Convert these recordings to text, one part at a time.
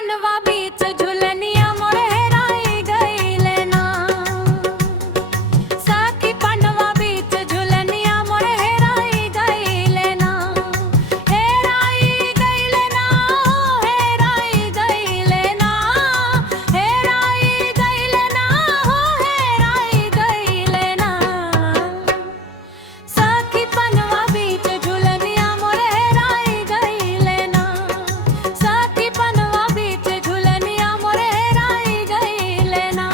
पनवा बीच झुलनिया मोर हेराई गईले ना। सखी पनवा बीच झुलनिया मोर हेराई गईले ना। हेराई गईले ना, हेराई गईले ना, हेराई गईले ना, हेराई गईले ना। सखी पनवा बीच झुलनिया मोर हेराई गईले ना। सखी पनवा बीच झुलनिया मोर हेराई गईले ना।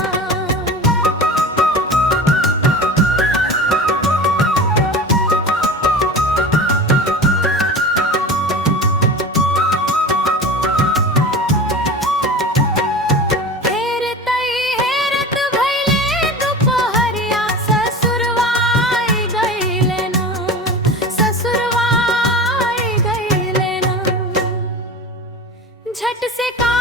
हेरतई हेरत भइले दुपहरिया ससुरवा आई गईले ना। ससुरवा आई गईले ना। झट से का